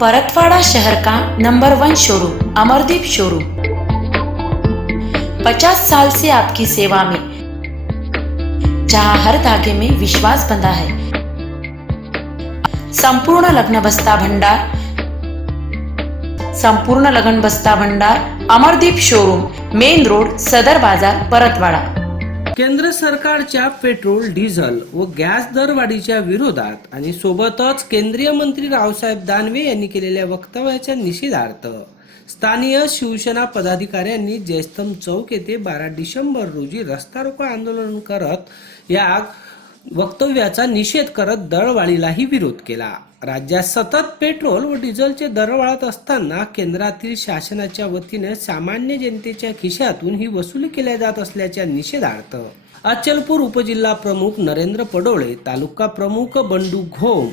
परतवाड़ा शहर का number one showroom Amardeep showroom 50 साल से आपकी सेवा में जहां हर धागे में विश्वास बंधा है। संपूर्ण लग्न बस्ता भंडार संपूर्ण लग्न बस्ता भंडार अमरदीप शोरूम मेन रोड सदर बाजार परतवाड़ा। केंद्र सरकारच्या पेट्रोल डिझेल व गॅस दरवाढीच्या विरोधात आणि सोबतच केंद्रीय मंत्री रावसाहेब दानवे यांनी केलेल्या वक्तव्याच्या निषेधार्थ स्थानीय शिवसेना पदाधिकाऱ्यांनी जयस्तंभ चौक येथे बारा डिसेंबर रोजी रस्ता रोको आंदोलन करत या वक्तव्याचा निषेध करत दरवाढीलाही विरोध केला. राज्यात सतत पेट्रोल व डिझेलचे दर वाढत असताना केंद्रातील शासनाच्या वतीने सामान्य जनतेच्या खिशातून ही वसुली केल्या जात असल्याच्या निषेधार्थ अचलपूर उपजिल्हा प्रमुख नरेंद्र पडोळे तालुका प्रमुख बंडू घोम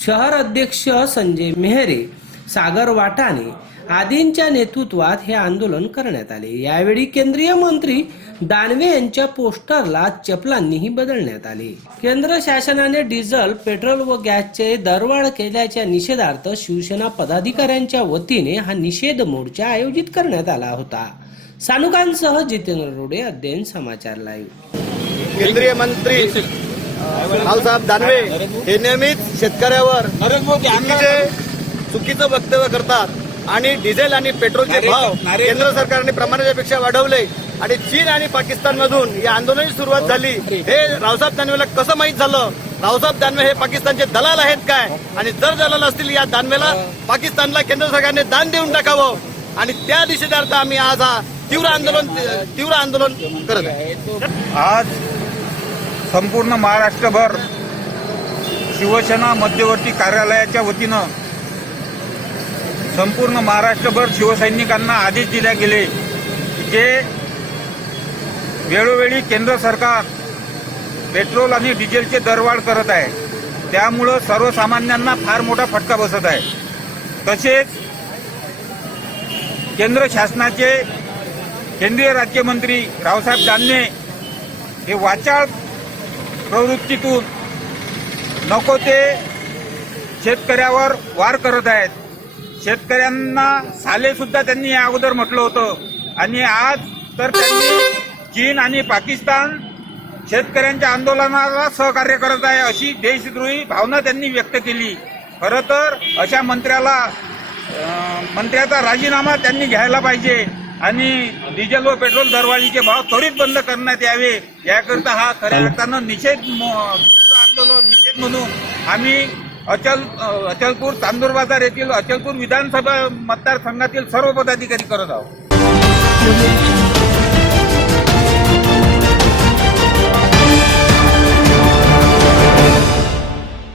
शहर अध्यक्ष संजय मेहरे सागर वाटाणे आदींच्या नेतृत्वात हे आंदोलन करण्यात आले. यावेळी केंद्रीय मंत्री दानवे यांच्या पोस्टरला चपलांनीही बदलण्यात आले. केंद्र शासनाने डिझेल पेट्रोल व गॅसचे दरवाढ केल्याच्या निषेधार्थ शिवसेना पदाधिकाऱ्यांच्या वतीने हा निषेध मोर्चा आयोजित करण्यात आला होता. सानुकांसह जितेंद्र रोडे अध्ययन समाचार लाईव्ह. केंद्रीय मंत्री रावसाहेब दानवे हे नेहमीच शेतकऱ्यावर चुकीचे चुकीचं वक्तव्य करतात. आणि डिझेल आणि पेट्रोलचे भाव केंद्र सरकारने प्रमाणाच्या पेक्षा वाढवले. आणि चीन आणि पाकिस्तान मधून या आंदोलनाची सुरुवात झाली. हे रावसाहेब दानवेला कसं माहीत झालं? रावसाहेब दानवे हे पाकिस्तानचे दलाल आहेत काय? आणि जर दलाल असतील या दानवेला पाकिस्तानला केंद्र सरकारने दान देऊन टाकावं. आणि त्या दिशेदार्थ आम्ही आज हा तीव्र आंदोलन तीव्र आंदोलन करत आहे. आज संपूर्ण महाराष्ट्रभर शिवसेना मध्यवर्ती कार्यालयाच्या वतीनं संपूर्ण महाराष्ट्रभर शिवसैनिकांना आदेश दिले गेले जे वेळोवेळी केंद्र सरकार पेट्रोल आणि डिझेलचे दरवाढ करत आहे. त्यामुळं सर्वसामान्यांना फार मोठा फटका बसत आहे. तसेच केंद्र शासनाचे केंद्रीय राज्यमंत्री रावसाहेब दानवे हे वाचाळ प्रवृत्तीतून नको ते शेतकऱ्यावर वार करत आहेत. शेतकऱ्यांना सालेसुद्धा त्यांनी या अगोदर म्हटलं होतं. आणि आज तर त्यांनी चीन आणि पाकिस्तान शेतकऱ्यांच्या आंदोलनाला सहकार्य करत आहे अशी देशद्रोही भावना त्यांनी व्यक्त केली. खरं तर अशा मंत्र्याला मंत्र्याचा राजीनामा त्यांनी घ्यायला पाहिजे आणि डिझेल व पेट्रोल दरवाढीचे भाव त्वरित बंद करण्यात यावे. याकरिता हा खऱ्या अर्थानं निषेध आंदोलन निषेध म्हणून आम्ही अचल अचलपूर चांदूर बाजार येथील अचलपूर विधानसभा मतदारसंघातील सर्व पदाधिकारी करत आहोत.